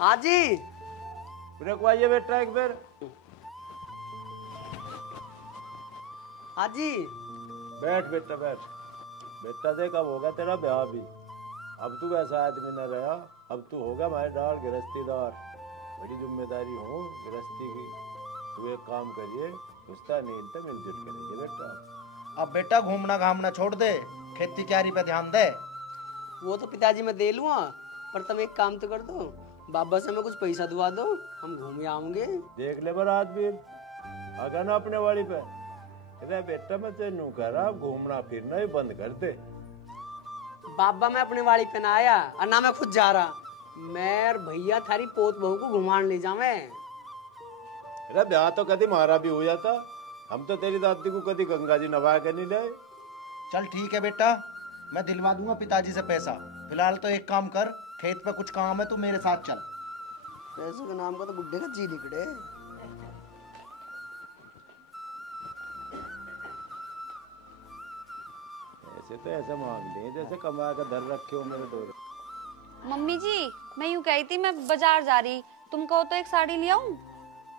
हाँ जी। रखवाइए बेटा एक बार। हाँ जी। बैठ बेटा बैठ। बेटा देख अब होगा तेरा ब्याह भी। अब तू वैसा आदमी न रहा, अब तू होगा माए डाल गृहस्थीदार। बड़ी जिम्मेदारी हो गृहस्थी की। तू एक काम करिए, पूछता नहीं तो मिलजुल करेंगे बेटा। अब बेटा घूमना घामना छोड़ दे, खेती क्यारी पे ध्यान दे। वो तो पिताजी मैं दे लूँगा, पर तुम एक काम तो कर दो, बाबा से मैं कुछ पैसा दुआ दो, हम घूम आऊंगे। देख ले बरात भी आगा ना अपने वाली पे। अरे बेटा मैं तेनू कह रहा घूमना फिरना ही बंद कर दे। बाबा मैं अपने वाड़ी पे ना आया और ना मैं खुद जा रहा, मैं और भैया थारी पोत बहू को घुमान ले जावे। अरे ब्याह तो कभी मारा भी हो जाता, हम तो तेरी दादी को कभी गंगा जी नवा के नहीं लाए। चल ठीक है बेटा, मैं दिलवा दूंगा पिताजी से पैसा। फिलहाल तो एक काम कर, खेत पे कुछ काम है, तू मेरे साथ चल। पैसों के नाम का तो बुड्ढे का जी निकले। ऐसे तो ऐसा मांग ले जैसे कमा कर धर रखे हो मेरे डोरे। मम्मी जी, मैं यूं कही थी, मैं बाजार जा रही, तुम कहो तो एक साड़ी ले आऊं?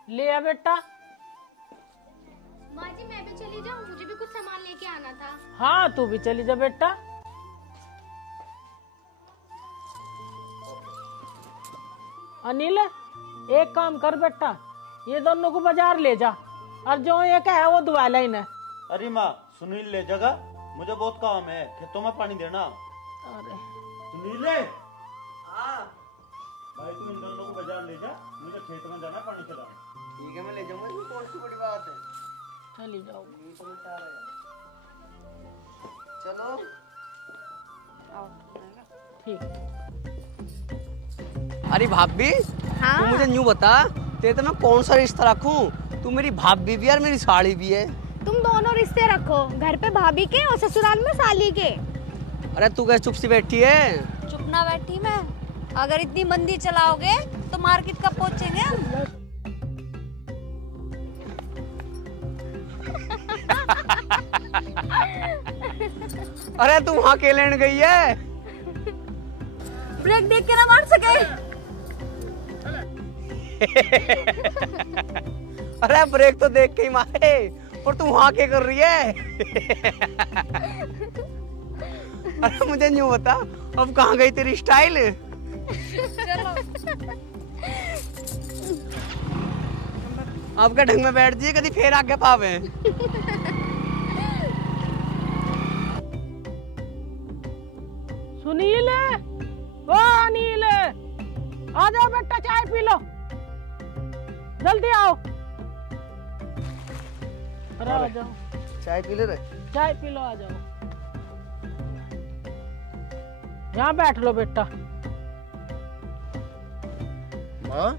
ले आ बेटा। माँ जी मैं भी चली जाऊँ, मुझे भी कुछ सामान लेके आना था। हाँ तू भी चली जा बेटा। अनिल एक काम कर बेटा, ये दोनों को बाजार ले जा और जो ये क्या है वो दुआ लेना। अरे माँ सुनील ले जाएगा, मुझे बहुत काम है, खेतों में पानी देना। अरे सुनील हाँ भाई तू इन दोनों को बाजार ले जा, मुझे खेत में जाना पानी चलाना। ठीक है मैं ले जाऊंगा, इसमें कौन सी बड़ी बात है। चली जाओ। ये तो बता रहा है। चलो ठीक। अरे भाभी, हाँ? तू मुझे न्यू बता, तेरे तो मैं कौन सा रिश्ता रखूं? तू मेरी भाभी भी है और मेरी साड़ी भी है। तुम दोनों रिश्ते रखो, घर पे भाभी के और ससुराल में साली के। अरे तू कैसे चुप सी बैठी है? चुप ना बैठी मैं, अगर इतनी मंदी चलाओगे तो मार्केट कब पहुंचेंगे हम? अरे तू वहाँ के लेने गई है? ब्रेक देख के ना मार सके। अरे ब्रेक तो देख के ही मारे, और तू वहाँ क्या कर रही है? अरे मुझे न्यू बता, अब कहाँ गई तेरी स्टाइल? चलो अब का ढंग में बैठ जी, कभी फेर आगे पावे। सुनील, ओ अनिल, आ जाओ बेटा, चाय पी लो, जल्दी आओ। अरे आ जाओ, चाय पी ले रहे। चाय पी लो, आ जाओ। यहाँ बैठ लो बेटा। माँ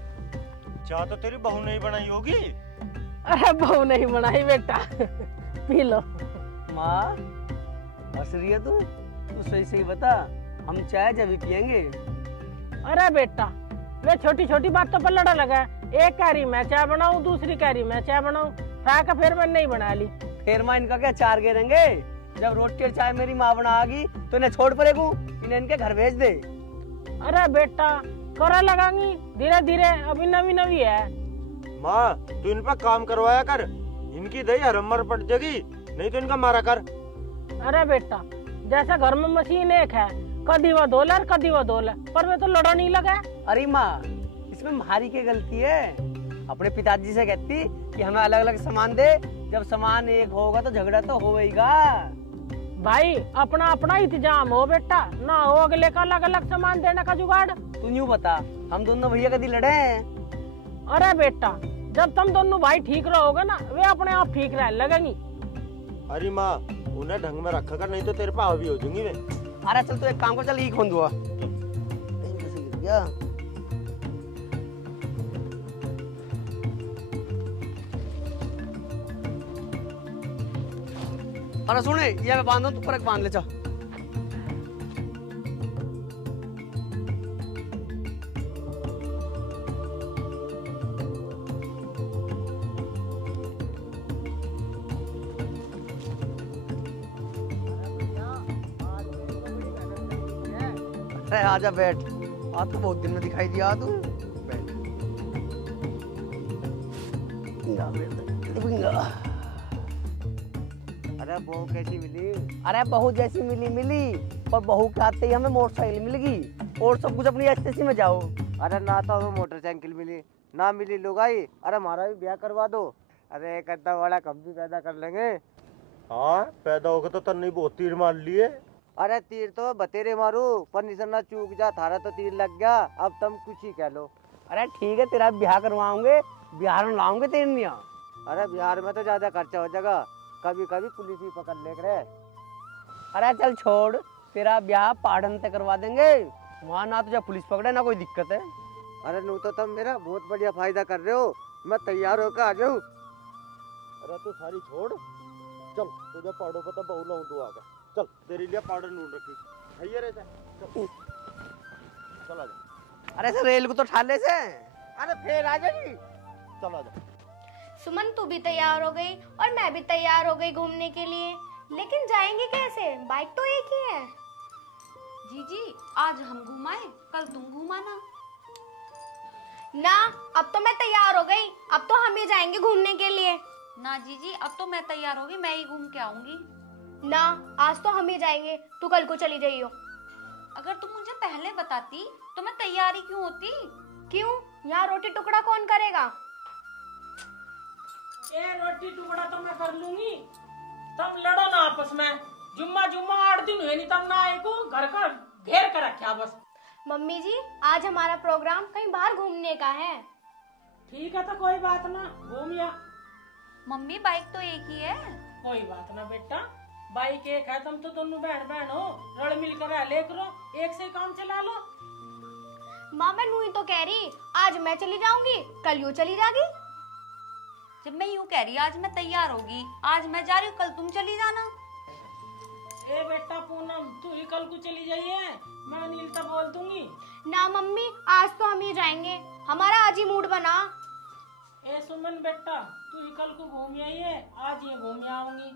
चाय तो तेरी बहू ने ही बनाई होगी। अरे बहू नहीं बनाई बेटा, पी लो। माँ हंस रही है तू सही सही बता, हम चाय जब भी पियेंगे। अरे बेटा, वे छोटी छोटी बातों पर लड़ा लगा है। एक कह रही मैं चाय बनाऊं, दूसरी कह रही मैं चाय बनाऊं, का फिर मैंने नहीं बना ली। फिर माँ इनका क्या चार घेरेंगे? जब रोटी और चाय मेरी माँ बनाएगी तो इन्हें छोड़ पड़ेगू, इन्हें इनके घर भेज दे। अरे बेटा करा लगांगी धीरे धीरे, अभी नवी नवी है। माँ तू इन पर काम करवाया कर, इनकी दही हरम्मर पड़ जाएगी, नहीं तो इनका मारा कर। अरे बेटा जैसे घर में मशीन एक है, कदी वो धोला कदी वो धोला, पर वे तो लड़ो नहीं लगा। अरे माँ इसमें हमारी क्या गलती है? अपने पिताजी से कहती कि हमें अलग अलग सामान दे, जब सामान एक होगा तो झगड़ा तो होगा। भाई अपना अपना इंतजाम हो बेटा, ना हो अगले का अलग अलग सामान देने का जुगाड़। तू यूं बता, हम दोनों भैया कभी लड़े हैं? अरे बेटा जब तुम दोनों भाई ठीक रहोगे ना, वे अपने आप ठीक रहने लगेंगी। अरे माँ उन्हें ढंग में रखा कर, नहीं तो तेरे पे हावी हो जाऊंगी मैं। अरे चल तू एक काम कर, चल ये खोल दूंगा। अरे सुने, ये मैं बांध दूं, तू पर बांध ले जा। अरे आजा बैठ, आज तो बहुत दिन में दिखाई दिया तू। अरे बहू कैसी मिली? अरे बहू जैसी मिली पर बहू के आते ही हमें मोटरसाइकिल मिल गई और सब कुछ अपनी एसटीसी में जाओ। अरे ना तो हमें मोटरसाइकिल मिली ना मिली लुगाई। अरे हमारा भी ब्याह करवा दो। अरे एक अद्धा वाला कम भी पैदा कर लेंगे। हाँ पैदा होगा तो तन्नी बहुत तीर मार लिए। अरे तीर तो बतेरे मारू पर निशाना चूक जा, थारा तो तीर लग गया। अब तुम कुछ ही कह लो। अरे ठीक है तेरा ब्याह करवाओगे, बिहार में लाओगे तेरे। अरे बिहार में तो ज्यादा खर्चा हो जाएगा, कभी कभी पुलिस ही पकड़ ले रहे। अरे चल छोड़, तेरा ब्याह पहाड़न तक करवा देंगे, वहाँ ना तुझे पुलिस पकड़े ना कोई दिक्कत है। अरे नू तो तुम मेरा बहुत बढ़िया फायदा कर रहे हो, मैं तैयार होकर आ जाऊँ। अरे तू सारी छोड़, चल तुझे पहाड़ों पर तो बहु लाऊं तू आकर। चल तेरे लिए पहाड़ ढूंढ रखी है रे। चल आजा। अरे सर रेल को तो ठाले से। अरे फिर आ जाएगी। चल आजा। सुमन तू भी तैयार हो गई और मैं भी तैयार हो गई घूमने के लिए, लेकिन जाएंगे कैसे? बाइक तो एक ही है। जीजी आज हम घुमाए, कल तुम घुमाना। ना अब तो मैं तैयार हो गई, अब तो हम ही जाएंगे घूमने के लिए। ना जीजी अब तो मैं तैयार होगी, मैं ही घूम के आऊंगी। ना आज तो हम ही जाएंगे, तू कल को चली जाइयो। अगर तुम मुझे पहले बताती तो मैं तैयारी क्यों होती? क्यों? यहाँ रोटी टुकड़ा कौन करेगा? ये रोटी टुकड़ा तो मैं कर लूंगी, तब लड़ो ना आपस में। जुम्मा 8 दिन हुए नहीं तब ना आए को घर का घेर कर रखा बस। मम्मी जी आज हमारा प्रोग्राम कहीं बाहर घूमने का है। ठीक है तो कोई बात ना, घूम या। मम्मी बाइक तो एक ही है। कोई बात ना बेटा, बाइक एक है, तुम तो दोनों बहन हो, रल मिल कर ले करो, एक से काम चला लो। माँ मैं नूही तो कह रही आज मैं चली जाऊंगी, कल यूँ चली जागी। जब मैं यूँ कह रही आज मैं तैयार होगी, आज मैं जा रही हूँ, कल तुम चली जाना। ए बेटा पूनम तू ही कल को चली जाइए, मैं अनिल तक बोल दूंगी। ना मम्मी आज तो हम ही जाएंगे, हमारा आज ही मूड बना। ए सुमन बेटा तू ही कल को घूम आइए, आज ये घूम आऊंगी।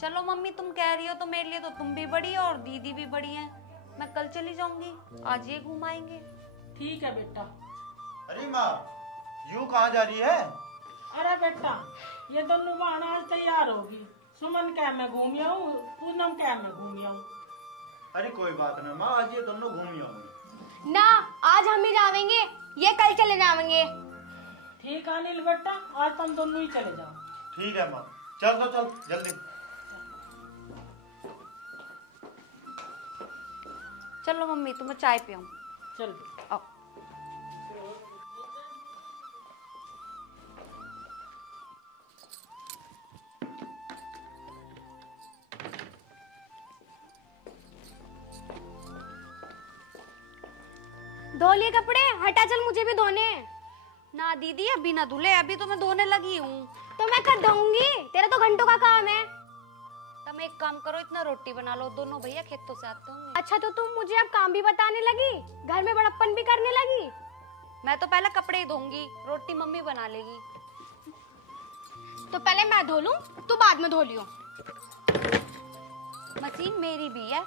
चलो मम्मी तुम कह रही हो तो मेरे लिए तो तुम भी बड़ी हो और दीदी भी बड़ी है, मैं कल चली जाऊंगी, आज ये घुमाएंगे। ठीक है बेटा। अरे माँ यूं कहाँ जा रही है? अरे बेटा ये दोनों बहन आज तैयार होगी, सुमन क्या मैं घूम आऊं, पूनम क्या मैं घूम आऊं। अरे कोई बात ना माँ, आज ये दोनों घूम आऊंगी। ना आज हम ही जाएंगे, ये कल चले जाएंगे। ठीक है अनिल बेटा, आज तुम दोनों ही चले जाओ। ठीक है माँ, चल तो चल जल्दी। चलो मम्मी तुम्हें चाय पियाऊं। चल आओ। धो लिए कपड़े, हटा चल मुझे भी धोने। ना दीदी अभी ना धुले, अभी तो मैं धोने लगी हूँ। तो मैं कब धोऊंगी, तेरा तो घंटों का काम है। तुम एक काम करो, इतना रोटी बना लो, दोनों भैया खेतों से आते होंगे। अच्छा तो तुम मुझे अब काम भी बताने लगी, घर में बड़प्पन भी करने लगी। मैं तो पहले कपड़े ही धोऊंगी, रोटी मम्मी बना लेगी। तो पहले मैं धो लूं, तू बाद में धो लियो। मशीन मेरी भी है,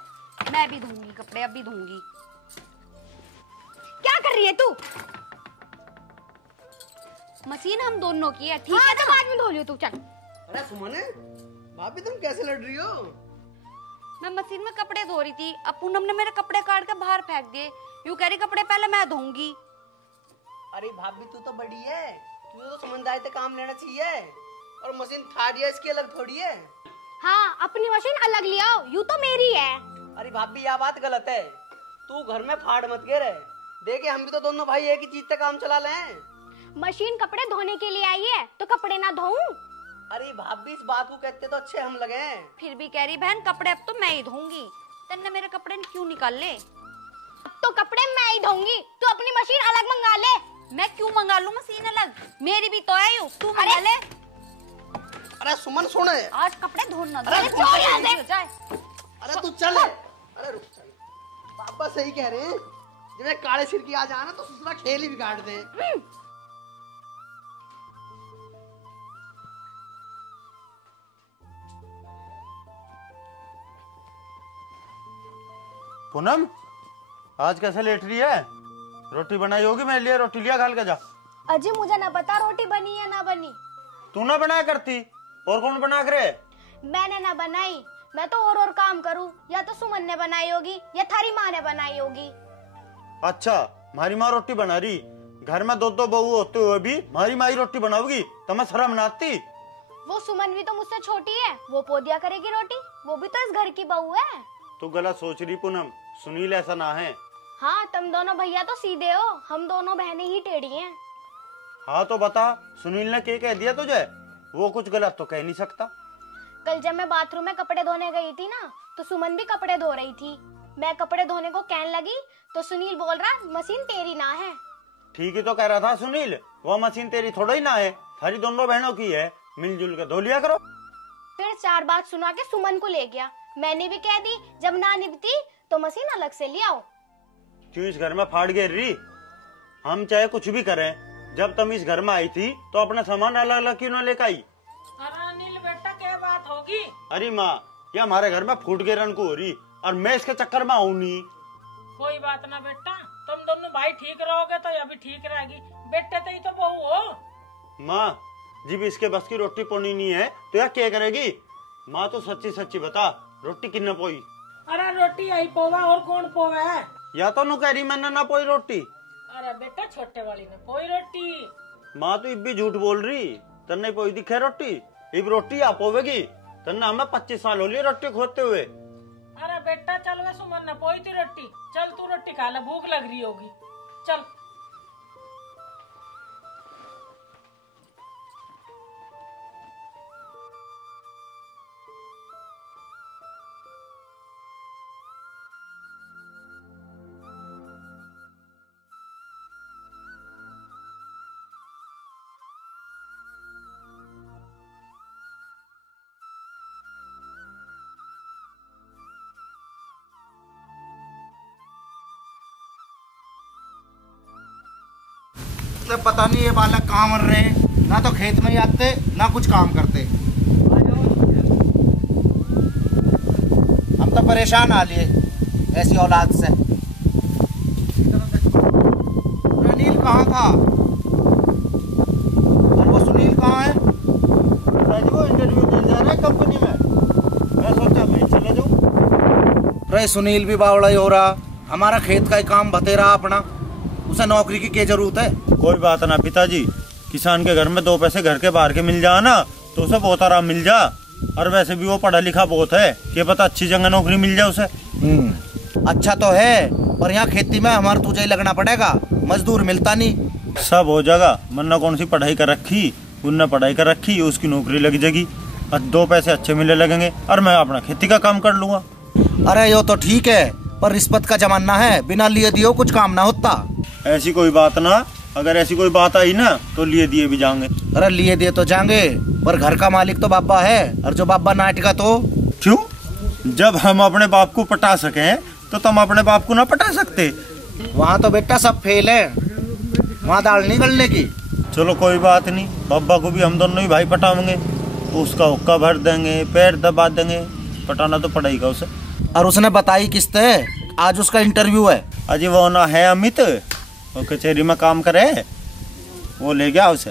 मैं भी धोऊंगी कपड़े, अभी धोऊंगी। क्या कर रही है तू? मशीन हम दोनों की है, ठीक हाँ, है तो ना? बाद में धो लियो तू, चल। अरे सुमन भाभी तुम कैसे लड़ रही हो? मैं मशीन में कपड़े धो रही थी, अब पूनम ने मेरे कपड़े काट के बाहर फेंक दिए, यूं कह रही कपड़े पहले मैं धोऊंगी। अरे भाभी तू तो बड़ी है, तुझे तो समझदारी से काम लेना चाहिए, और मशीन थारी है इसकी अलग थोड़ी है। हाँ अपनी मशीन अलग ले आओ, यूं तो मेरी है। अरे भाभी यह बात गलत है, तू घर में फाड़ मत गिर। देखे हम भी तो दोनों भाई एक ही चीज से काम चला लें। मशीन कपड़े धोने के लिए आई है तो कपड़े ना धोऊं? अरे भाभी इस बात को कहते तो अच्छे हम लगे। फिर भी कह रही बहन कपड़े अब तो मैं ही धोऊंगी, तेने मेरे कपड़े क्यों निकाल ले? अब तो कपड़े मैं ही धोऊंगी, तू अपनी मशीन अलग मंगा ले। मैं क्यों मंगा लूं मशीन अलग, मेरी भी तो है, तू मंगा ले। अरे सुमन सुन, आज कपड़े धोना दो, अरे छोड़ यहाँ से। हो जाए। अरे तू चल। अरे रुक चल, पापा सही कह रहे हैं, जब काले सिर की आ जाना तो ससुरा खेल ही बिगाड़ दे। पूनम आज कैसे लेट रही है? रोटी बनाई होगी, मैं लिए रोटी लिया, खाल के जा। अजी मुझे ना पता रोटी बनी या ना बनी। तू ना बनाया करती, और कौन बना करे? मैंने ना बनाई, मैं तो और काम करूं, या तो सुमन ने बनाई होगी या थारी माँ ने बनाई होगी। अच्छा, हमारी माँ रोटी बना रही, घर में दो बहू होते हुए भी हमारी माँ ही रोटी बनाओगी, तो मैं शर्म ना आती? वो सुमन भी तो मुझसे छोटी है, वो पोदिया करेगी रोटी, वो भी तो इस घर की बहू है। तू गलत सोच रही पूनम, सुनील ऐसा ना है। हाँ, तुम दोनों भैया तो सीधे हो, हम दोनों बहनें ही टेढ़ी हैं। हाँ तो बता, सुनील ने क्या कह दिया तुझे? वो कुछ गलत तो कह नहीं सकता। कल जब मैं बाथरूम में कपड़े धोने गई थी ना, तो सुमन भी कपड़े धो रही थी। मैं कपड़े धोने को कहने लगी तो सुनील बोल रहा मशीन तेरी ना है। ठीक ही तो कह रहा था सुनील, वो मशीन तेरी थोड़ा ही ना है, थारी दोनों बहनों की है, मिलजुल के धो लिया करो। फिर 4 बात सुना के सुमन को ले गया। मैंने भी कह दी जब ना निभती तो मशीन अलग से ले आओ। क्यों इस घर में फाड़ गिर रही? हम चाहे कुछ भी करें, जब तुम इस घर में आई थी तो अपना सामान अलग अलग क्यों न लेकर आई? अरे अनिल बेटा क्या बात होगी? अरे माँ, ये हमारे घर में फूट गिरन को हो रही, और मैं इसके चक्कर में आऊँ नहीं। कोई बात ना बेटा, तुम दोनों भाई ठीक रहोगे तो ये भी ठीक रहेगी। बेटे तो ही तो बहू हो। माँ, जब इसके बस की रोटी पोनी नहीं है तो यह क्या करेगी? माँ तो सच्ची सच्ची बता, रोटी किन्ने पोई? अरे रोटी यही पोवा, और कौन पोवा है? या तो नु कह रही मैंने ना पोई रोटी। अरे बेटा छोटे वाली ने पोई रोटी। माँ तो इब भी झूठ बोल रही, तन्ने पोई दिखे रोटी। इब रोटी आप होवेगी, तन्ने हमें 25 साल हो लिए रोटी खोते हुए। अरे बेटा चल, वे सुमन ने पोई थी रोटी, चल तू रोटी खा ले, भूख लग रही होगी, चल। मतलब पता नहीं ये बालक कहाँ मर रहे हैं, ना तो खेत में ही आते ना कुछ काम करते। हम तो परेशान आ लिए ऐसी औलाद से। अनिल कहाँ था और वो सुनील कहाँ है? वो इंटरव्यू दे जा रहा है कंपनी में, मैं सोचा मैं चला जाऊँ। अरे सुनील भी बावड़ा ही हो रहा, हमारा खेत का ही काम बतेरा अपना, उसे नौकरी की क्या जरूरत है? कोई बात ना पिताजी, किसान के घर में 2 पैसे घर के बाहर के मिल जा ना तो उसे बहुत आराम मिल जा। और वैसे भी वो पढ़ा लिखा बहुत है, क्या पता अच्छी जगह नौकरी मिल जाए उसे। अच्छा तो है, पर यहाँ खेती में हमारा तुझे ही लगना पड़ेगा, मजदूर मिलता नहीं। सब हो जाएगा, मन्ना कौन सी पढ़ाई कर रखी, उनने पढ़ाई कर रखी, उसकी नौकरी लग जाएगी और 2 पैसे अच्छे मिलने लगेंगे, और मैं अपना खेती का काम कर लूंगा। अरे यो तो ठीक है, पर रिश्वत का जमाना है, बिना लिए दियो कुछ काम ना होता। ऐसी कोई बात ना, अगर ऐसी कोई बात आई ना तो लिए दिए भी जाएंगे। अरे लिए दिए तो जाएंगे, पर घर का मालिक तो बाबा है, और जो बाबा नाटका तो क्यों? जब हम अपने बाप को पटा सके तो तुम अपने बाप को ना पटा सकते? वहाँ तो बेटा सब फेल है, वहाँ दाल नहीं गलने की। चलो कोई बात नहीं, बाबा को भी हम दोनों ही भाई पटावेंगे, उसका हुक्का भर देंगे, पैर दबा देंगे, पटाना तो पड़ेगा उसे। और उसने बताई किस्त है, आज उसका इंटरव्यू है। अजी वो ना है अमित, वो कचहरी में काम करे, वो ले गया उसे।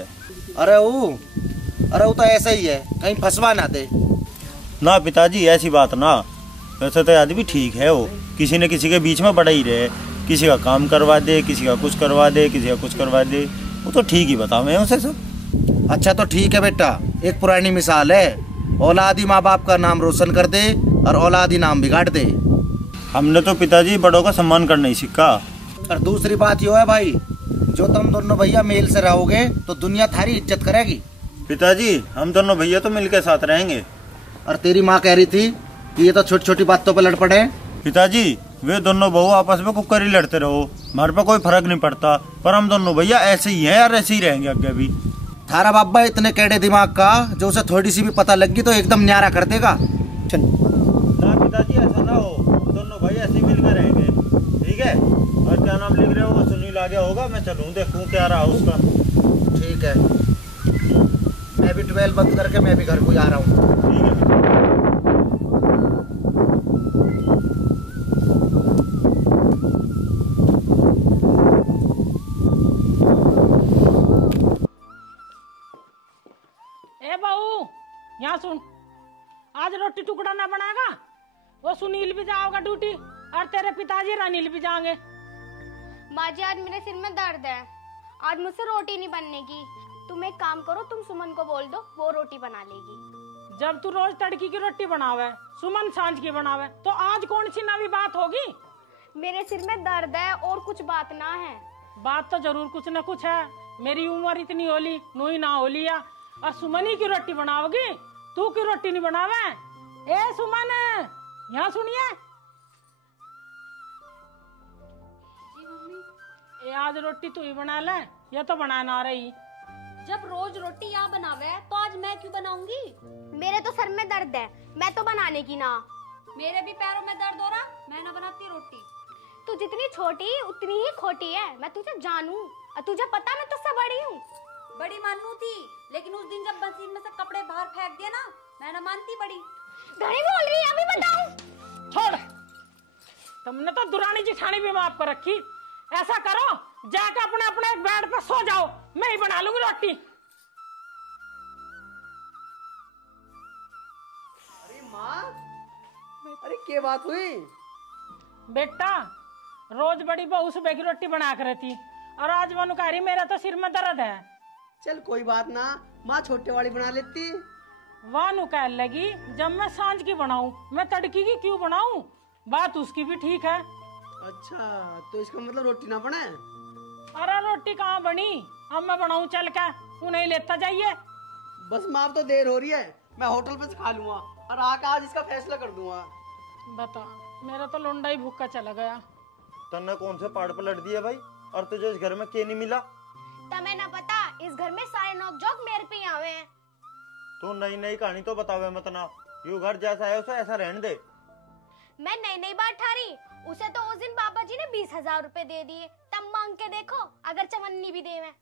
अरे वो तो ऐसा ही है, कहीं फंसवा ना दे। ना पिताजी ऐसी बात ना, वैसे तो आदमी ठीक है, वो किसी न किसी के बीच में बड़ा ही रहे, किसी का काम करवा दे, किसी का कुछ करवा दे, किसी का कुछ करवा दे, वो तो ठीक ही बतावे उसे सब। अच्छा तो ठीक है बेटा, एक पुरानी मिसाल है, औलादी माँ बाप का नाम रोशन कर दे और औलादी नाम बिगाड़ दे। हमने तो पिताजी बड़ों का सम्मान करना ही सीखा। और दूसरी बात यो है भाई, जो तुम दोनों भैया मेल से रहोगे तो दुनिया थारी इज्जत करेगी। पिताजी हम दोनों भैया तो मिलकर साथ रहेंगे। और तेरी माँ कह रही थी कि ये तो छोटी छोटी बातों पे लड़ पड़े। पिताजी वे दोनों बहू आपस में कुकर ही लड़ते रहो, हमारे पे कोई फर्क नहीं पड़ता, पर हम दोनों भैया ऐसे ही हैं और ऐसे ही रहेंगे आगे भी। थारा बाबा इतने कैडे दिमाग का, जो उसे थोड़ी सी भी पता लगी तो एकदम न्यारा कर देगा। ना पिताजी ऐसा ना हो, हम दोनों भाई ऐसे ही मिलकर रहेंगे, ठीक है? और क्या नाम लिख रहे हो? वो सुनील आ गया होगा, मैं चलूँ देखूँ क्या रहा उसका। ठीक है, मैं भी 12 बंद करके मैं भी घर को जा रहा हूँ। ठीक है। आज रोटी टुकड़ा ना बनाएगा? वो सुनील भी जाओगा ड्यूटी और तेरे पिताजी रनील भी जाएंगे। माँ जी आज मेरे सिर में दर्द है, आज मुझसे रोटी नहीं बनने की। तुम एक काम करो, तुम सुमन को बोल दो, वो रोटी बना लेगी। जब तू रोज तड़की की रोटी बनावे, सुमन सांझ की बनावे, तो आज कौन सी नवी बात होगी? मेरे सिर में दर्द है और कुछ बात ना है। बात तो जरूर कुछ न कुछ है। मेरी उम्र इतनी होली नूही ना होली या और सुमन ही की रोटी बनाओगी, तू की रोटी नहीं बनावे। ए सुमन, यहाँ सुनिए। ये आज रोटी तू ही बना ले, ये तो बनाना आ रही। जब रोज रोटी यहाँ बनावे तो आज मैं क्यों बनाऊंगी? मेरे तो सर में दर्द है, मैं तो बनाने की ना। मेरे भी पैरों में दर्द हो रहा, मैं ना बनाती रोटी। तू जितनी छोटी उतनी ही खोटी है, मैं तुझे जानू और तुझे पता मैं तुझसे बड़ी हूँ। बड़ी मानू थी, लेकिन उस दिन जब मशीन में से कपड़े बाहर फेंक दिए ना, मैं ना मानती बड़ी। घड़ी बोल रही है, अभी बताऊं? छोड़, तुमने तो दुरानी जिठानी भी माफ कर रखी। ऐसा करो, जाके अपने अपने बेड पे सो जाओ, मैं ही बना लूंगी रोटी। अरे माँ, अरे क्या बात हुई? बेटा, रोज बड़ी बहू सुबह की रोटी बना कर रहती और आज वो कह रही मेरा तो सिर में दर्द है। चल कोई बात ना, माँ छोटे वाली बना लेती। वानू कह लगी जब मैं सांझ की बनाऊं, मैं तड़की की क्यों बनाऊं? बात उसकी भी ठीक है। अच्छा, तो इसका मतलब रोटी ना बने? अरे रोटी कहाँ बनी, अब मैं बनाऊं चल के, तू नहीं लेता जाइए। बस माँ, अब तो देर हो रही है, मैं होटल पे से खा लूंगा और आके आज इसका फैसला कर दूंगा। बता, मेरा तो लोंडा ही भूखा चला गया। तन्ने कौन से पहाड़ पर लड़ दिया भाई, और तुझे इस घर में क्या नहीं मिला? तमें ना पता, इस घर में सारे नोक जोक मेरे पे ही आवे हैं। तू नई नई कहानी तो बतावे मत ना, यू घर जैसा है उसे ऐसा रहने दे। मैं नई नई बात ठारी, उसे तो उस दिन बाबा जी ने 20,000 रुपए दे दिए, तब मांग के देखो अगर चवन्नी भी देवे।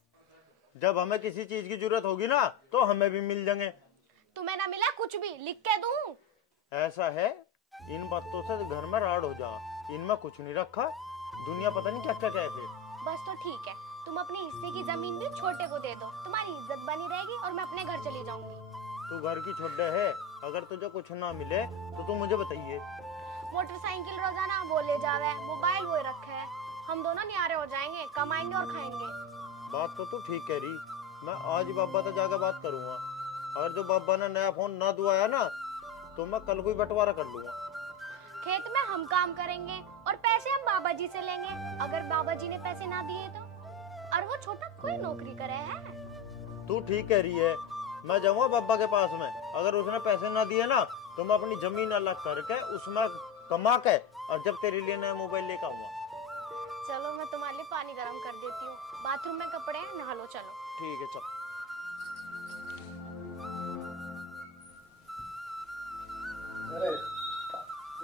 जब हमें किसी चीज की जरूरत होगी ना तो हमें भी मिल जाएंगे। तुम्हें ना मिला कुछ भी, लिख के दूं? ऐसा है, इन बातों से घर में राड हो जा, इनमें कुछ नहीं रखा, दुनिया पता नहीं क्या क्या कहते। बस तो ठीक है, तुम अपने हिस्से की जमीन भी छोटे को दे दो, तुम्हारी इज्जत बनी रहेगी और मैं अपने घर चली जाऊंगी। तू घर की छोटे है, अगर तुझे कुछ ना मिले तो तू मुझे बताइए। मोटरसाइकिल रोजाना वो ले जावे, मोबाइल वो रखे है, हम दोनों न्यारे हो जाएंगे, कमाएंगे और खाएंगे। बात तो तू ठीक कह रही, मैं आज ही बाबा से जाकर बात करूंगा, अगर जो बाबा ने नया फोन ना दुआया ना तो मैं कल को ही बंटवारा कर लूंगा। खेत में हम काम करेंगे और पैसे हम बाबा जी से लेंगे, अगर बाबा जी ने पैसे ना दिए तो। और वो छोटा कोई नौकरी करे है। तू ठीक कह रही है, मैं जाऊंगा बाबा के पास में, अगर उसने पैसे ना दिए ना तो मैं अपनी जमीन अलग करके उसमें कमा के और जब तेरे लिए नया मोबाइल लेकर आऊंगा। चलो मैं तुम्हारे लिए पानी गर्म कर देती हूँ, बाथरूम में कपड़े हैं, नहा लो चलो। ठीक है चल।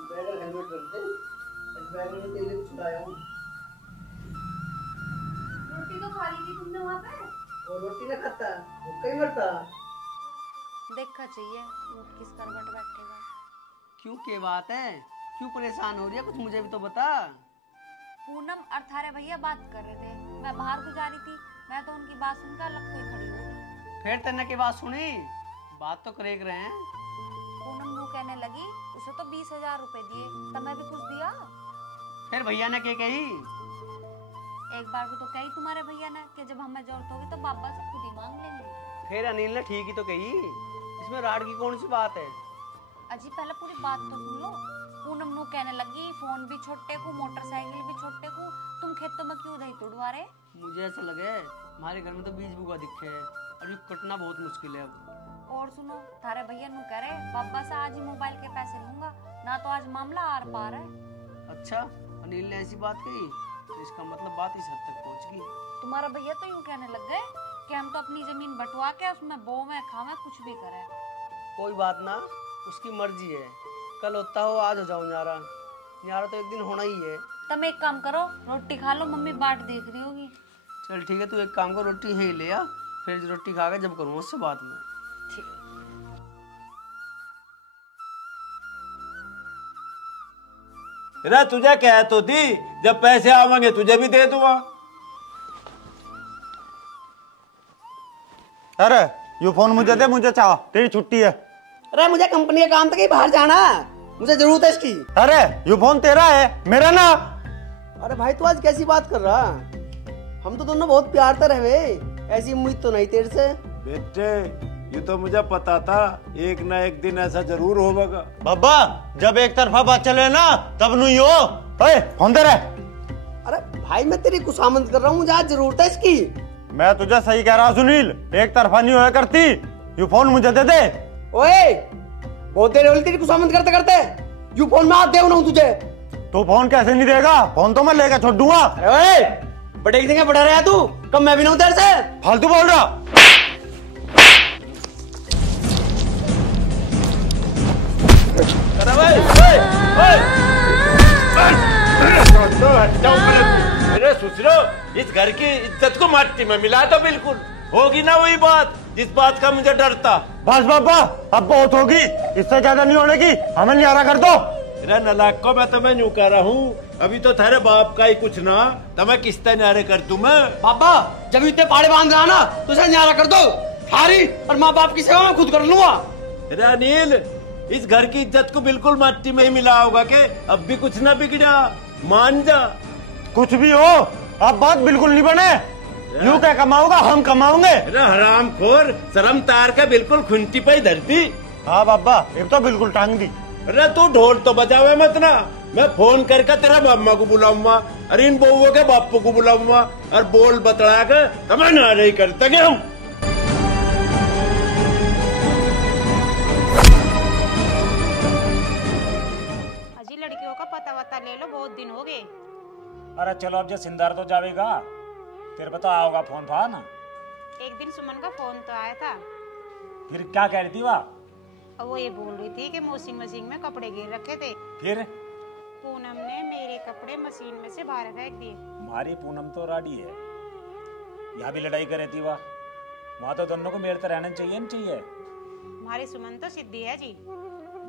हेलमेट रख दे, बैग में तेल छुड़ाया हूँ। रोटी तो खा ली थी तुमने वहाँ पे। और रोटी ना खाता, भूखा ही मरता। देखा चाहिए ऊँट किस करवट बैठेगा। क्यों क्या बात है, क्यों परेशान हो रही है, कुछ मुझे भी तो बता। पूनम और थारे भैया बात कर रहे थे, मैं बाहर को जा रही थी, मैं तो उनकी बात सुनकर अलग कोई खड़ी हो गई। फिर तेने की बात सुनी, बात तो करेग रहे हैं। पूनम वो कहने लगी उसे तो 20,000 रुपए दिए, तब मैं भी कुछ दिया। फिर भैया ने क्या कही? एक बार को तो कही तुम्हारे भैया ने कि जब हमें जरूरत होगी तो बाबा से खुद ही मांग लेंगे। फिर अनिल ने ठीक ही तो कही, इसमें राड की कौन सी बात है? अजी पहले पूरी बात तो सुन लो। पूनम नू कहने लगी फोन भी छोटे को, मोटरसाइकिल भी छोटे को, तुम खेतों में क्यों दही तुड़वा रहे? मुझे ऐसा लगे हमारे घर में तो 20 बीघा दिखे है और ये कटना बहुत मुश्किल है अब। और सुनो, थारे भैया नू कह रहे बाबा से आज ही मोबाइल के पैसे लूंगा, ना तो आज मामला आर पार है। अच्छा, अनिल ने ऐसी बात कही तो इसका मतलब बात इस हद तक पहुंच गई। तुम्हारा भैया तो यूं कहने लग गए कि हम तो अपनी जमीन बंटवा के उसमें बोवें खावें कुछ भी करें। कोई बात ना, उसकी मर्जी है, कल होता हो आज हो जाओ न्यारा, न्यारा तो एक दिन होना ही है। तुम एक काम करो, रोटी खा लो, मम्मी बाट देख रही होगी। चल ठीक है, तू एक काम कर, रोटी यहीं ले आ, फिर रोटी खा के जब करूँगा उससे बात में। ठीक। अरे तुझे कह तो दी जब पैसे आवेंगे तुझे भी दे दूंगा। अरे ये फोन मुझे दे, मुझे चाह, तेरी छुट्टी है। अरे मुझे कंपनी का काम था, कहीं बाहर जाना, मुझे जरूरत है इसकी। अरे ये फोन तेरा है, मेरा ना। अरे भाई तू आज कैसी बात कर रहा? हम तो दोनों बहुत प्यार से रहे, ऐसी उम्मीद तो नहीं तेरे से। बेटे ये तो मुझे पता था एक ना एक दिन ऐसा जरूर होगा। बाबा जब एक तरफा बात चले ना तब नहीं हो। फोन दे रहे। अरे भाई मैं तेरी खुशामद कर रहा हूँ, मुझे आज जरूरत है इसकी। मैं तुझे सही कह रहा सुनील, एक तरफा नहीं होया करती। यू फोन मुझे दे दे। ओए बहुत देर होली तेरी खुशामद करते करते, यू फोन में हाथ देना हूँ तुझे। तू फोन कैसे नहीं देगा? फोन तो मैं लेकर छोड़ दूंगा। अरे बड़े देंगे बड़ा रहा तू, कम मैं भी ना हूँ तेरे से। फालतू बोल रहा। अरे सुसरो, इस घर की इज्जत को माटी में मिला तो बिल्कुल होगी ना वही बात जिस बात का मुझे डर था। बस बाबा अब बहुत होगी, इससे ज्यादा नहीं होने की। हमें न्यारा कर दो। अरे नलाक को मैं तुम्हें यूं कह रहा हूँ, अभी तो तेरे बाप का ही कुछ ना, तो मैं किसते न्यारे कर दूं मैं। पापा जब इतने पाड़े बांध रहा ना तो उसे न्यारा कर दो। थारी और माँ बाप की सेवा मैं खुद कर लूंगा। अरे अनिल, इस घर की इज्जत को बिल्कुल माटी में ही मिला होगा कि अब भी कुछ ना बिगड़ा, मान जा। कुछ भी हो अब बात बिल्कुल नहीं बने। यूं क्या कमाओगा, हम कमाओगे। अरे हरामखोर, शर्म तार का बिल्कुल खुंटी पे ही धरती। हाँ बाबा एक तो बिल्कुल टांग दी। अरे तू ढोल तो बजावे मत ना, मैं फोन करके तेरा मामा को बुलाऊंगा, अरे इन बउओं के बापू को बुलाऊंगा और बोल बतला कर तमें ना नहीं करते हम। अजी लड़कियों का पता वता ले लो, बहुत दिन हो गए। अरे चलो अब जो सिंदार तो जावेगा, तेरे पता आओगा फोन था ना। एक दिन सुमन का फोन तो आया था। फिर क्या कह रही थी वह? और वो ये बोल रही थी कि वॉशिंग मशीन में कपड़े गिर रखे थे। फिर पूनम ने मेरे कपड़े मशीन में से बाहर फेंक दिए। हमारी पूनम तो राडी है, यहाँ भी लड़ाई कर रही थी वह। वहाँ तो दोनों को मेरे तो रहना चाहिए, नहीं चाहिए। हमारी सुमन तो सिद्धि है जी।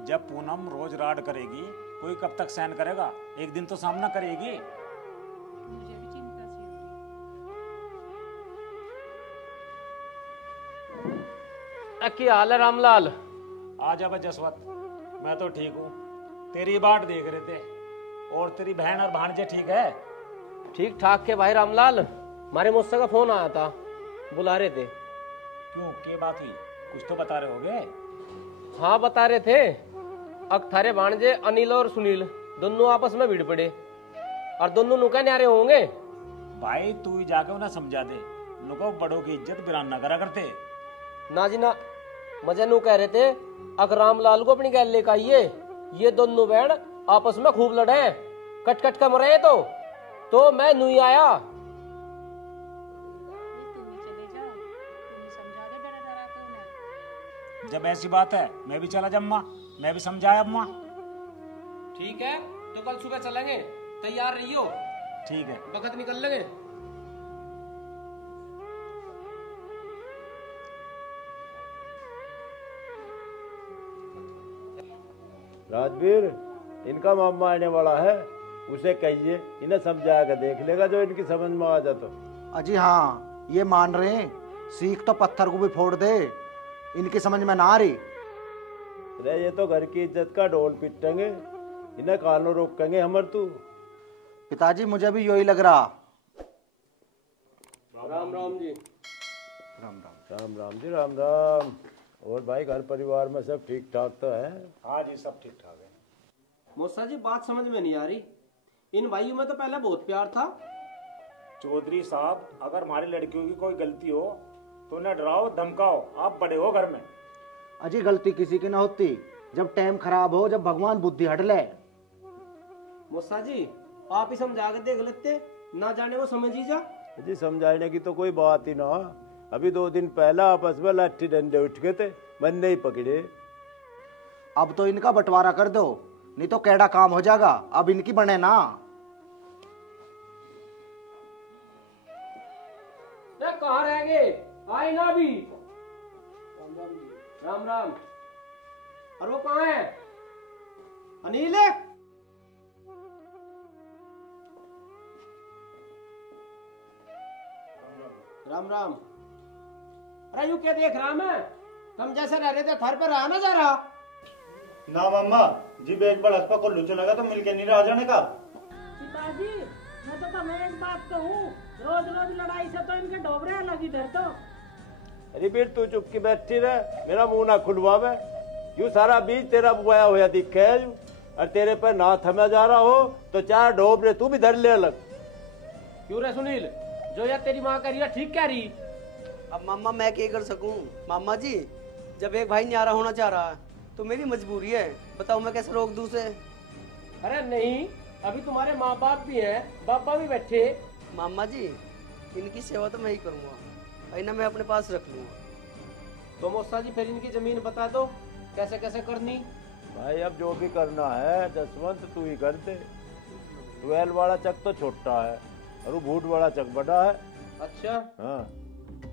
जब पूनम रोज राड करेगी, कोई कब तक सहन करेगा? एक दिन तो सामना करेगी। मुझे भी चिंता सी हो रही। क्या हाल है रामलाल? आ जा बस जसवंत, मैं तो ठीक हूँ। तेरी बाट देख रहे थे। और तेरी बहन और भांजे ठीक है? ठीक ठाक के भाई रामलाल, हमारे मुझसे का फोन आया था, बुला रहे थे। क्यों, के बात हुई? कुछ तो बता रहे होगे। हाँ बता रहे थे, अब थारे भांजे अनिल और सुनील दोनों आपस में भिड़ पड़े और दोनों नुका न्यारे होंगे। भाई तू ही जाके उन्हें समझा दे, नुको बड़ों की इज्जत बिरान ना करा करते। ना जी ना, मजे नु कह रहे थे अगर रामलाल को अपनी गैल लेकर आइए, ये दोनों बहन आपस में खूब लड़े, कट कट कर मरे तो मैं नहीं आया। तुम ही चले जाओ, तुम ही समझा दे बेटा डरा के उन्हें। जब ऐसी बात है मैं भी चला जम्मा, मैं भी समझाया अम्मा। ठीक है तो कल सुबह चलेंगे, तैयार रहियो। ठीक है, वक्त निकल लेंगे। राजवीर, इनका मामा आने वाला है, उसे कहिए इन्हें समझा कर देख लेगा जो इनकी समझ में आ जाता। अजी हाँ ये मान रहे हैं, सीख तो पत्थर को भी फोड़ दे, इनकी समझ में ना आ रही। अरे ये तो घर की इज्जत का ढोल पिटेंगे, इन्हें कानों रोकेंगे हमर तू। पिताजी मुझे भी यही लग रहा। राम राम जी। राम राम। राम राम जी, राम राम। और भाई घर परिवार में सब ठीक ठाक तो है? हाँ जी सब ठीक ठाक है। मौसा जी बात समझ में नहीं आ रही, इन भाइयों में तो पहले बहुत प्यार था। चौधरी साहब, अगर हमारी लड़कियों की कोई गलती हो तो न डराओ धमकाओ, आप बड़े हो घर में। अजी गलती किसी की ना होती, जब टाइम खराब हो, जब भगवान बुद्धि हट ले। मौसा जी आप ही समझा कर देख लेते, ना जाने वो समझ ही जा। जी समझाने की तो कोई बात ही ना, अभी 2 दिन पहले आपस में लाठी डंडे उठ गए थे, मन नहीं पकड़े। अब तो इनका बंटवारा कर दो, नहीं तो कैडा काम हो जाएगा। अब इनकी बने ना। कहाँ रह गए, आए ना अभी। राम राम। और वो कहाँ है? अनिल है? राम राम। अरे यू क्या देख रहा मैं? तुम जैसे रह रहे थे घर पर रहा ना जा रहा। ना मम्मा जी एक बार हस्पा को लुचो लगा तो मिलके नहीं रह जाने का। पिताजी मैं तो तुम्हें एक बात कहूँ, रोज रोज लड़ाई से तो इनके डोबरे लगी इधर तो। अरे बेट तू चुप के बैठी रहे, मेरा मुंह ना खुलवावे। यूं सारा बीज तेरा बुआया हुआ दिखे है यूं, और तेरे पर ना थमा जा रहा हो तो 4 डोबरे तू भी धर ले अलग। क्यों रे सुनील, जो यार तेरी माँ कह रही है ठीक कह रही। अब मामा मैं क्या कर सकूं? मामा जी जब एक भाई न्यारा होना चाह रहा है तो मेरी मजबूरी है, बताओ मैं कैसे रोक दूं उसे? अरे नहीं, अभी तुम्हारे माँ बाप भी हैं, पापा भी बैठे। मामा जी इनकी सेवा तो मैं ही करूंगा, वही ना मैं अपने पास रख लूंगा। तो मौसा जी फिर इनकी जमीन बता दो कैसे कैसे करनी। भाई अब जो भी करना है जसवंत तू ही कर दे। 12 वाला चक तो छोटा है और वो भूट वाला चक बड़ा है। अच्छा हाँ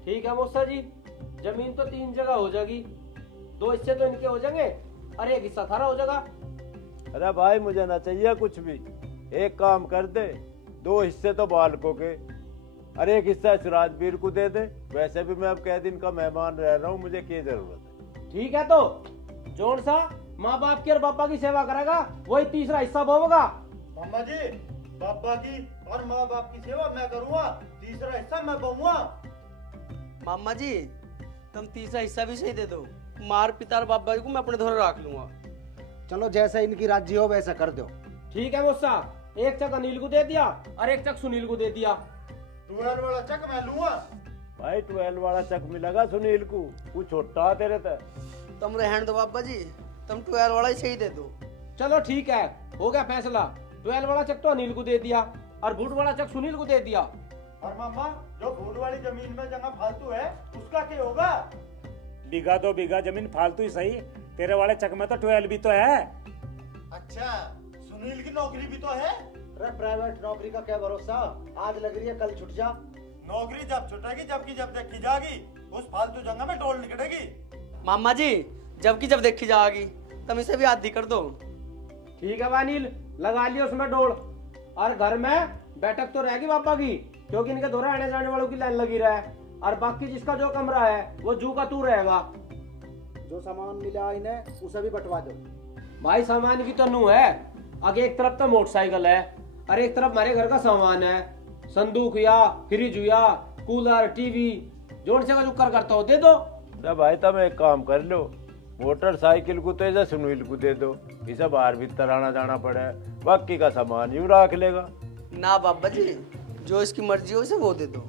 ठीक है मौसा जी, जमीन तो 3 जगह हो जाएगी, 2 हिस्से तो इनके हो जाएंगे और 1 हिस्सा थारा हो जाएगा। अरे भाई मुझे ना चाहिए कुछ भी, एक काम कर दे, 2 हिस्से तो बालकों के और 1 हिस्सा इस राजवीर को दे दे। वैसे भी मैं अब कई दिन का मेहमान रह रहा हूँ, मुझे क्या जरूरत है। ठीक है तो जोन सा माँ बाप की और पापा की सेवा करेगा वही तीसरा हिस्सा बोगा। मम्मा जी पापा की और माँ बाप की सेवा मैं करूँगा, तीसरा हिस्सा मैं बोऊंगा। मामा जी तुम तीसरा हिस्सा भी सही दे दो, मार पिता और बाबा को मैं अपने धोरे रख लूंगा। चलो जैसा इनकी राज्य हो वैसा कर दो। ठीक है मौसा, 1 चक अनिल को दे दिया और 1 चक सुनील को दे दिया। 12 वाला चक मैं लूंगा। भाई 12 वाला चक मिलेगा सुनील को, वो छोटा तेरे तक। तुम रहने दो बाबा जी, तुम 12 वाला ही सही दे दो। चलो ठीक है, हो गया फैसला। 12 वाला चक तो अनिल को दे दिया और भूट वाला चक सुनील को दे दिया। और मामा जो भूट वाली जमीन में जगह फालतू है उसका क्या होगा? बीघा 2 बीघा जमीन फालतू ही सही, तेरे वाले चक में तो 12 भी तो है। अच्छा सुनील की नौकरी भी तो है। अरे प्राइवेट नौकरी का क्या भरोसा, आज लग रही है कल छुट जा। नौकरी जब छुटेगी जबकि जब देखी जाएगी, उस फालतू जगह में टोल निकलेगी। मामा जी जबकि जब देखी जाएगी तुम इसे भी आधी कर दो। ठीक है अनिल, लगा लियो उसमें डोल। और घर में बैठक तो रहेगी पापा की, क्योंकि इनके दोहरा आने जाने वालों की लाइन लगी रहा है। और बाकी जिसका जो कमरा है वो जू का तू रहेगा। जो सामान मिला इन्हें उसे भी बंटवा दो। भाई सामान की तो नू है, आगे एक तरफ तो मोटरसाइकिल है और एक तरफ हमारे घर का सामान है, संदूक या फ्रिज या कूलर टीवी, जोड़ से जुकर करता हो दे दो। भाई तुम एक काम कर लो, मोटरसाइकिल को तो ऐसा सुनील को दे दो, इसे बाहर भीतर आना जाना पड़े, बाकी का सामान यूं रख लेगा। ना बाबा जी जो इसकी मर्जी हो उसे वो दे दो।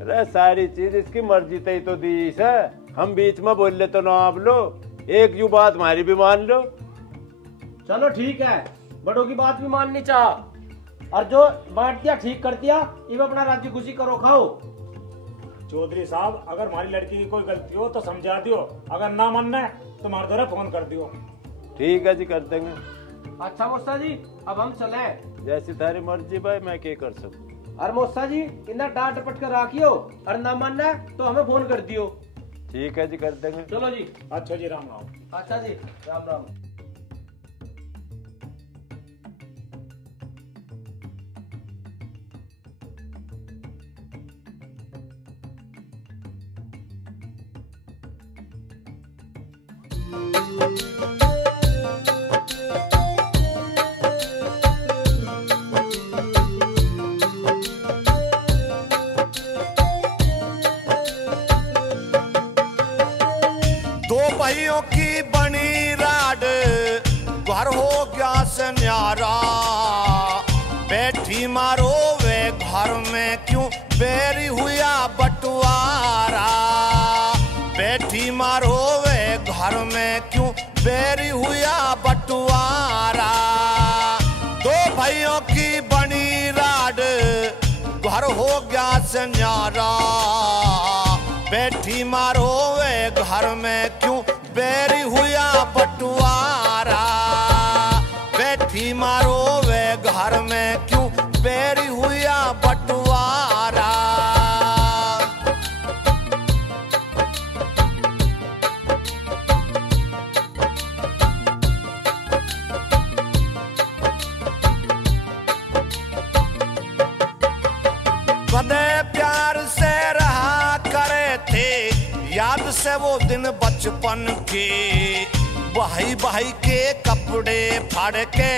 अरे सारी चीज इसकी मर्जी तय तो दी इसे, हम बीच में बोल ले तो ना आप लो, एक यू बात हमारी भी मान लो। चलो ठीक है, बड़ों की बात भी माननी चाह, और जो बांट दिया ठीक कर दिया, इब अपना राज्य खुशी करो खाओ। चौधरी साहब अगर हमारी लड़की की कोई गलती हो तो समझा दियो, अगर ना मानना है तो हमारे द्वारा फोन कर दियो। ठीक है जी कर देंगे। अच्छा मौसा जी अब हम चले। जैसी तारी मर्जी भाई, मैं क्या कर सकूं। और मौसा जी इन्हें डांट डपट कर राखियो, और ना मानना है तो हमें फोन कर दियो। ठीक है जी कर देंगे। चलो जी। अच्छा जी राम राम। अच्छा जी राम राम। भाइयों की बनी राड, घर हो गया से न्यारा, बैठी मारो वे घर में क्यों बेरी हुआ बंटवारा, बैठी मारो वे घर में क्यों बेरी हुआ बंटवारा। 2 भाइयों की बनी राड, घर हो गया से न्यारा, बैठी मारो वे घर में क्यों बेरी हुआ बंटवारा, बैठी मारो वे घर में क्यों बेरी हुआ बंटवारा। कदे प्यार से रहा करे थे, याद से वो दिन बचपन के, भाई भाई के कपड़े फाड़ के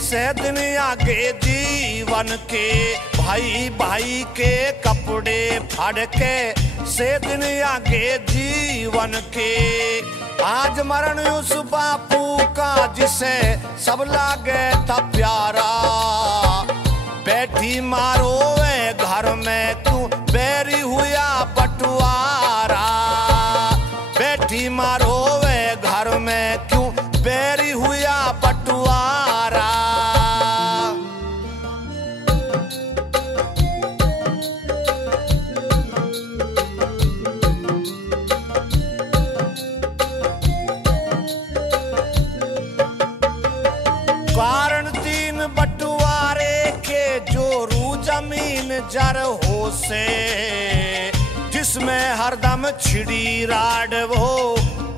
से दिन आगे जीवन के, भाई भाई के कपड़े फाड़ के से दिन आगे जीवन के। आज मरण उस बापू का जिसे सब लागे था प्यारा, बैठी मारो वे घर में तू बैरी हुआ बटवारा, बैठी मारो वे घर में क्यों बैरी हुआ बटवारा। कारण तीन बटवारे के जोरू जमीन जर हो से, जिसमें हरदम छिड़ी राड वो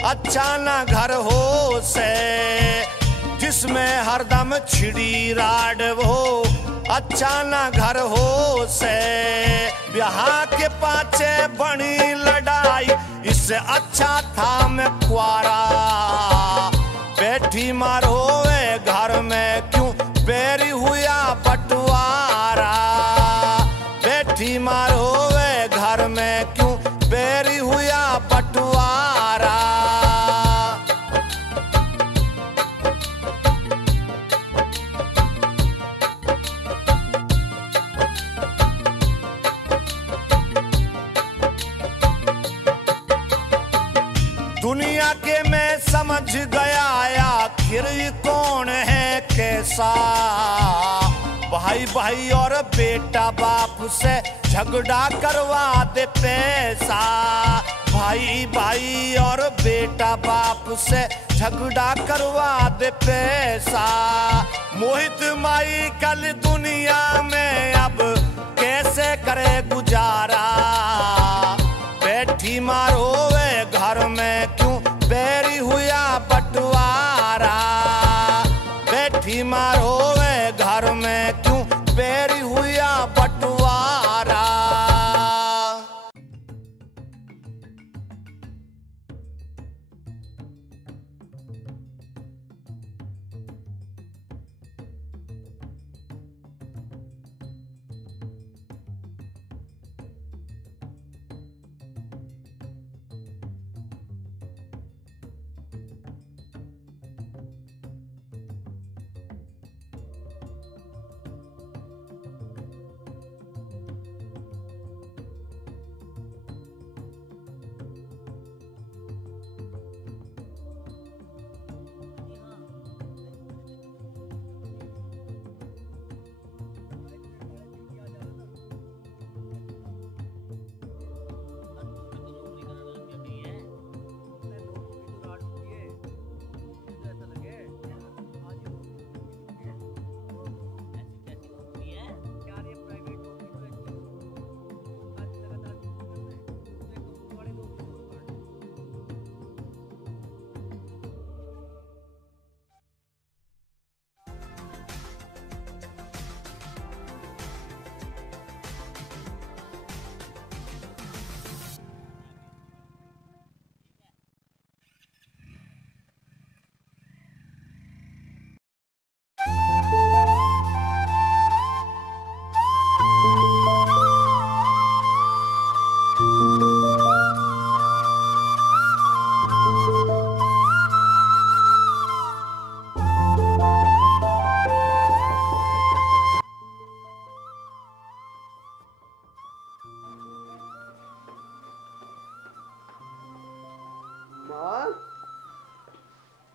अच्छा न घर हो से, जिसमें हरदम छिड़ी राड वो अच्छा न घर हो से। ब्याह के पाछे बनी लड़ाई इससे अच्छा था मैं कुआरा, बैठी मारो वे घर में क्यों बैरी हुआ बटवारा, बैठी मारो वे घर में क्यों बैरी हुआ बटवारा। दुनिया के मैं समझ गया आखिर कौन है कैसा, भाई भाई और बेटा बाप से झगड़ा करवा दे पैसा, भाई भाई और बेटा बाप से झगड़ा करवा दे पैसा। मोहित माई कल दुनिया में अब कैसे करे गुजारा, बैठी मारो वे घर में क्यों बैरी हुआ बटवारा, बैठी मारो वे घर में क्यों बैरी हुआ बटवारा।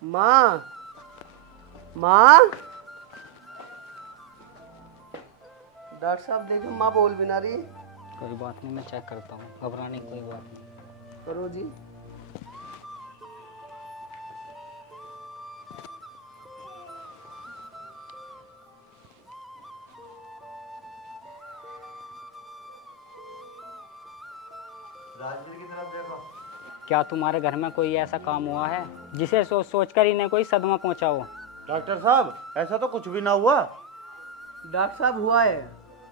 माँ माँ, डॉक्टर साहब देखो माँ बोल भी ना रही। कोई बात नहीं, मैं चेक करता हूँ, घबराने की कोई बात नहीं। करो जी। राजवीर की तरफ देखो। क्या तुम्हारे घर में कोई ऐसा काम हुआ है जिसे सोच सोच कर इन्हें कोई सदमा पहुंचा हो? डॉक्टर साहब ऐसा तो कुछ भी ना हुआ। डॉक्टर साहब हुआ है,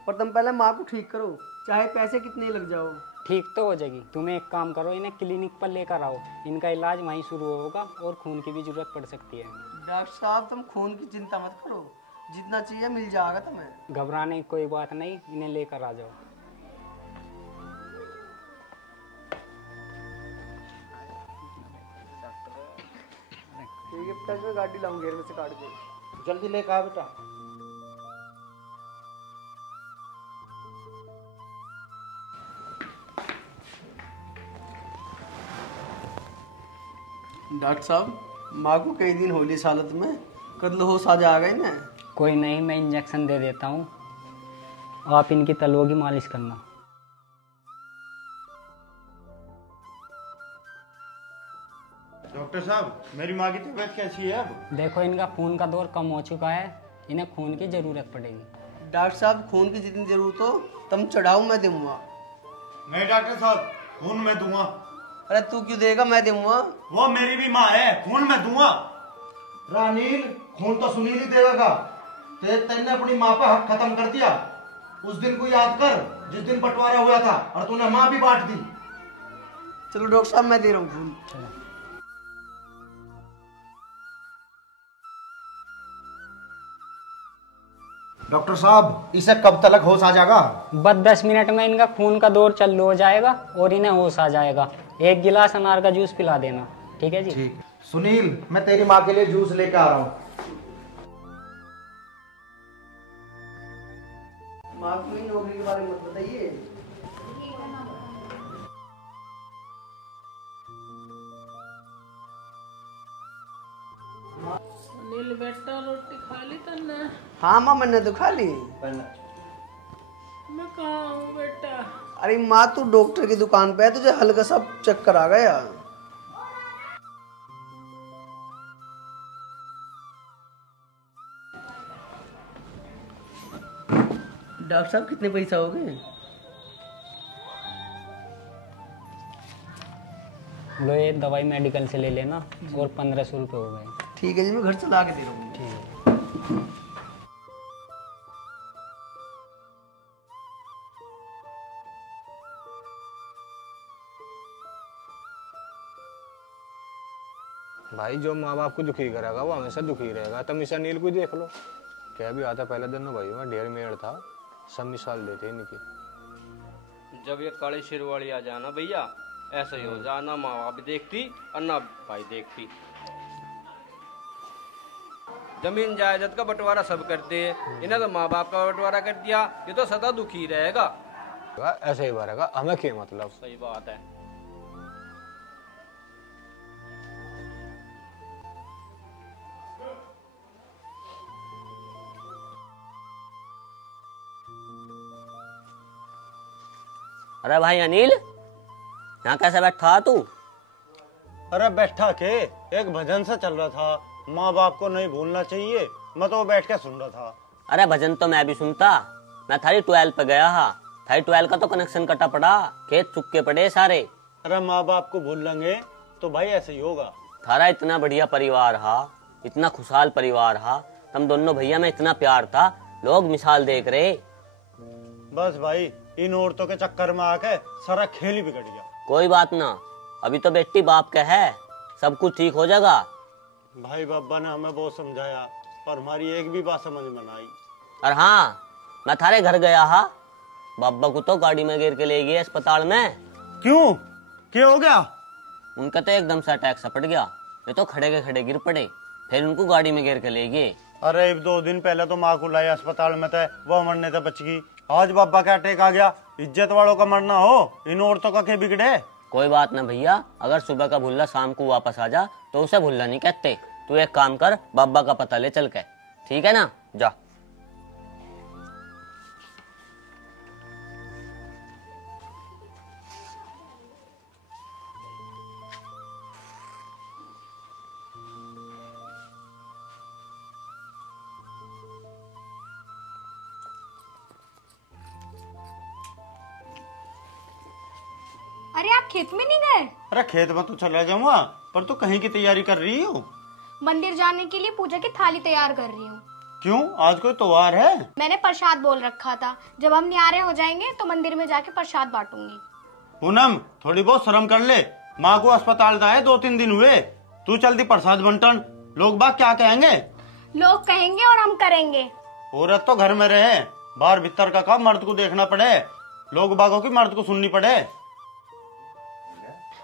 पर तुम पहले माँ को ठीक करो। चाहे पैसे कितने लग जाओ। ठीक तो हो जाएगी। तुम्हें एक काम करो, इन्हें क्लिनिक पर लेकर आओ, इनका इलाज वहीं शुरू होगा और खून की भी जरूरत पड़ सकती है। डॉक्टर साहब तुम खून की चिंता मत करो, जितना चाहिए मिल जाएगा तुम्हें। घबराने की कोई बात नहीं, इन्हें लेकर आ जाओ। ठीक है पिताजी, मैं गाड़ी लाऊं घेर में से काट के। जल्दी लेकर आ बेटा। डॉक्टर साहब माँ को कई दिन होली इस हालत में, कद होश आ जाएगा इन्हें। कोई नहीं, मैं इंजेक्शन दे देता हूँ, आप इनकी तलवों की मालिश करना। डॉक्टर साहब मेरी माँ की तबीयत कैसी है अब? देखो इनका खून का दौर कम हो चुका है, इन्हें खून की जरूरत पड़ेगी। डॉक्टर साहब खून की जितनी जरूरत हो तुम चढ़ाओ, मैं दूंगा। नहीं डॉक्टर साहब, खून मैं दूंगा। अरे तू क्यों देगा, मैं दूंगा। वो मेरी भी माँ है, खून मैं दूंगा। रानील, खून तो सुनील ही देगा। तेने अपनी माँ पे हक खत्म कर दिया। उस दिन को याद कर जिस दिन बंटवारा हुआ था और तूने माँ भी बांट दी। चलो डॉक्टर साहब मैं दे रहा हूँ खून। डॉक्टर साहब इसे कब तक होश आ जाएगा? बस 10 मिनट में इनका खून का दौर चालू हो जाएगा और इन्हें होश आ जाएगा। एक गिलास अनार का जूस पिला देना, ठीक है जी? ठीक। सुनील, मैं तेरी माँ के लिए जूस लेके आ रहा हूँ। माँ को ही नौकरी के बारे में मत बताइए। सुनील बेटा रोटी खा ली तन्ने? हाँ माँ मैंने तो खा ली। मैं कहाँ हूँ बेटा? अरे माँ तू डॉक्टर की दुकान पे है, तुझे हल्का सा चक्कर आ गया। डॉक्टर साहब कितने पैसा हो गए? लो ये दवाई मेडिकल से ले लेना और 1500 रुपये हो गए। ठीक है जी, मैं घर से ला के दे रहा हूँ। ठीक है। भाई जो माँ बाप को दुखी करेगा वो हमेशा दुखी रहेगा। तुम इस अनिल को देख लो, क्या भी आता पहले दिन भाई में ढेर मेड़ था, सब मिसाल देते इनकी। जब ये काली शेरवाड़ी आ जाना भैया, ऐसा ही हो जाना, माँ बाप देखती और ना भाई देखती। जमीन जायदाद का बंटवारा सब करते हैं, इन्हें तो माँ बाप का बंटवारा कर दिया, ये तो सदा दुखी रहेगा। ऐसा ही रहेगा, हमें क्या मतलब। सही बात है। अरे भाई अनिल, यहाँ कैसे बैठा तू? अरे बैठा के एक भजन सा चल रहा था, माँ बाप को नहीं भूलना चाहिए, मैं तो बैठ के सुन रहा था। अरे भजन तो मैं भी सुनता, मैं थारी 12 पे गया हा, थारी 12 का तो कनेक्शन कटा पड़ा, खेत चुके पड़े सारे। अरे माँ बाप को भूल लेंगे तो भाई ऐसे ही होगा। थारा इतना बढ़िया परिवार हा, इतना खुशहाल परिवार हा, तुम दोनों भैया में इतना प्यार था, लोग मिसाल देख रहे। बस भाई इन औरतों के चक्कर में आके सारा खेल ही बिगड़ गया। कोई बात ना, अभी तो बेटी बाप का है, सब कुछ ठीक हो जाएगा। भाई बाबा ने हमें बहुत समझाया पर हमारी एक भी बात समझ में ना आई। और हाँ, मैं थारे घर गया हा, बाबा को तो गाड़ी में गिर के ले गए अस्पताल में। क्यों, क्या हो गया? उनका तो एकदम से अटैक सपट गया, ये तो खड़े के खड़े गिर पड़े, फिर उनको गाड़ी में गिर के ले गए। अरे 2 दिन पहले तो माँ को लाया अस्पताल में था, वो मरने से बच गई, आज बाबा का अटैक आ गया। इज्जत वालों का मरना हो, इन औरतों का क्या बिगड़े? कोई बात ना भैया, अगर सुबह का भुल्ला शाम को वापस आ जा तो उसे भुल्ला नहीं कहते। तू एक काम कर, बाबा का पता ले चल के, ठीक है ना? जा। अरे आप खेत में नहीं गए? अरे खेत में तो चला जाऊंगा, पर तू कहीं की तैयारी कर रही हो? मंदिर जाने के लिए पूजा की थाली तैयार कर रही हूँ। क्यों, आज कोई त्योहार है? मैंने प्रसाद बोल रखा था, जब हम न्यारे हो जाएंगे तो मंदिर में जाके प्रसाद बांटूंगी। पूनम थोड़ी बहुत शर्म कर ले, माँ को अस्पताल जाए 2-3 दिन हुए, तू चलती प्रसाद बंटन, लोग बाग क्या कहेंगे? लोग कहेंगे और हम करेंगे। औरत तो घर में रहे, बाहर भीतर का काम मर्द को देखना पड़े, लोग बागों की मर्द को सुननी पड़े।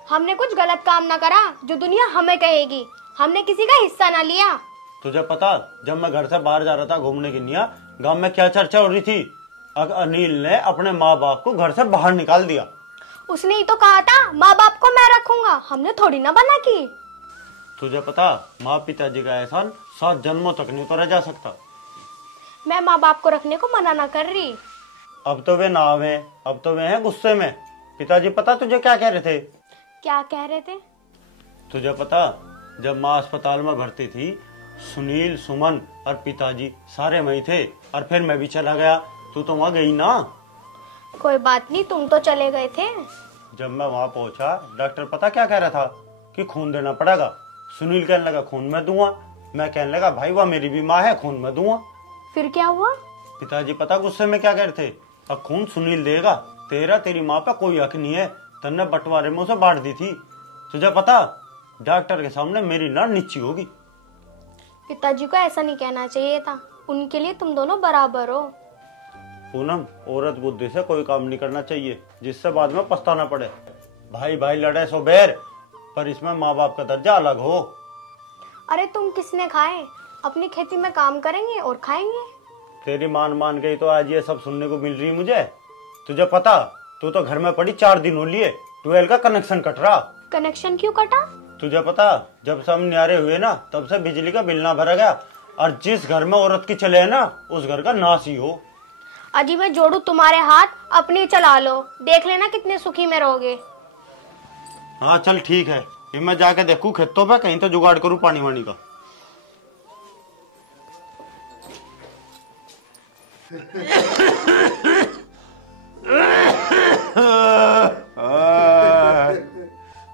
हमने कुछ गलत काम ना करा जो दुनिया हमें कहेगी, हमने किसी का हिस्सा ना लिया। तुझे पता, जब मैं घर से बाहर जा रहा था घूमने के लिए, गांव में क्या चर्चा हो रही थी? अनिल ने अपने माँ बाप को घर से बाहर निकाल दिया। उसने ही तो कहा था माँ बाप को मैं रखूंगा, हमने थोड़ी ना मना की। तुझे पता, माँ पिताजी का एहसान 7 जन्मों तक नहीं उतारा जा सकता। मैं माँ बाप को रखने को मना ना कर रही। अब तो वे ना आवे, अब तो वे हैं गुस्से में। पिताजी पता तुझे क्या कह रहे थे? क्या कह रहे थे? तुझे पता, जब माँ अस्पताल में भर्ती थी, सुनील, सुमन और पिताजी सारे वहीं थे, और फिर मैं भी चला गया। तू तो वहाँ गई ना? कोई बात नहीं, तुम तो चले गए थे। जब मैं वहाँ पहुँचा, डॉक्टर पता क्या कह रहा था कि खून देना पड़ेगा। सुनील कहने लगा खून मैं दूंगा, मैं कहने लगा भाई वह मेरी भी माँ है, खून मैं दूंगा। फिर क्या हुआ? पिताजी पता गुस्से में क्या कह रहे थे? अब खून सुनील देगा, तेरा तेरी माँ पे कोई हक नहीं है, तन्ने बंटवारे में उसे बांट दी थी। तुझे पता, डॉक्टर के सामने मेरी नाड़ नीची होगी। पिताजी को ऐसा नहीं कहना चाहिए था, उनके लिए तुम दोनों बराबर हो। पूनम, औरत बुद्धि से कोई काम नहीं करना चाहिए जिससे बाद में पछताना पड़े। भाई भाई लड़े सो बैर, पर इसमें माँ बाप का दर्जा अलग हो। अरे तुम किसने खाए? अपनी खेती में काम करेंगे और खाएंगे। तेरी मान गई तो आज ये सब सुनने को मिल रही मुझे। तुझे पता, तू तो घर में पड़ी 4 दिन हो लिए, 12 का कनेक्शन कट रहा। कनेक्शन क्यों कटा? तुझे पता, जब से हम न्यारे हुए ना, तब से बिजली का बिल ना भरा गया, और जिस घर में औरत की चले है ना, उस घर का नाश ही हो। अजी मैं जोड़ू तुम्हारे हाथ, अपनी चला लो, देख लेना कितने सुखी में रहोगे। हाँ चल ठीक है, फिर मैं जाके देखूं खेतों पे, कहीं तो जुगाड़ करूं पानी वानी का।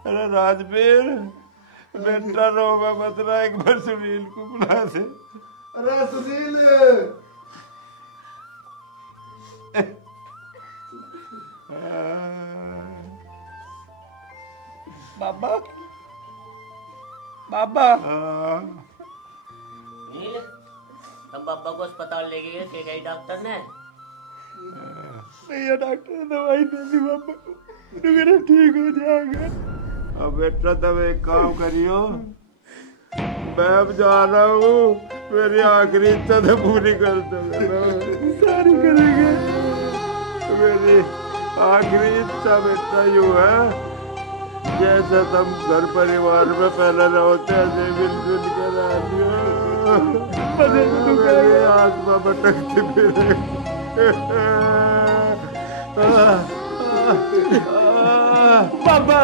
अरे राजवीर, बेटा रोगा मत ना, एक बार सुनील को बुला से। अरे सुनील, बाबा बाबा नील, हम बाबा को अस्पताल लेके गए, क्या कही डॉक्टर ने? भैया डॉक्टर ने दवाई दे दी बाबा को, मेरा ठीक हो जाएगा। अब बेटा तब एक काम करियो, मैं अब जा रहा हूँ, मेरी आखिरी इच्छा तो पूरी कर दो। सारी करेंगे। मेरी आखिरी इच्छा बेटा यूँ है, जैसा तुम घर परिवार में पहले रहोते ऐसे मिलजुल कर मेरी आत्मा भटकती फिरे। बाबा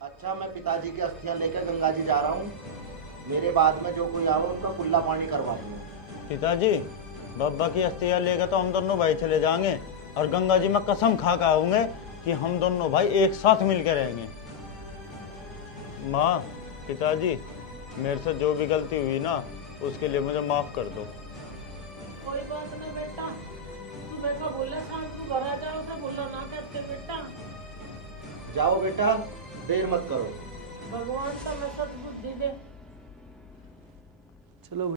अच्छा, मैं पिताजी की अस्थियां लेकर गंगा जी जा रहा हूँ, मेरे बाद में जो कोई आवे उनका कुल्ला पानी करवाएंगे। पिताजी, बाबा की अस्थियां लेकर तो हम दोनों भाई चले जाएंगे, और गंगा जी में कसम खा के आऊंगे कि हम दोनों भाई एक साथ मिलकर रहेंगे। माँ, पिताजी, मेरे से जो भी गलती हुई ना, उसके लिए मुझे माफ कर दो। कोई बात नहीं बेटा, सुबह का बोला शाम को घर आ जाओ, उसे बोला ना करते बेटा। जाओ बेटा, देर मत करो। भगवान का मैं सद्बुद्धि दे। चलो।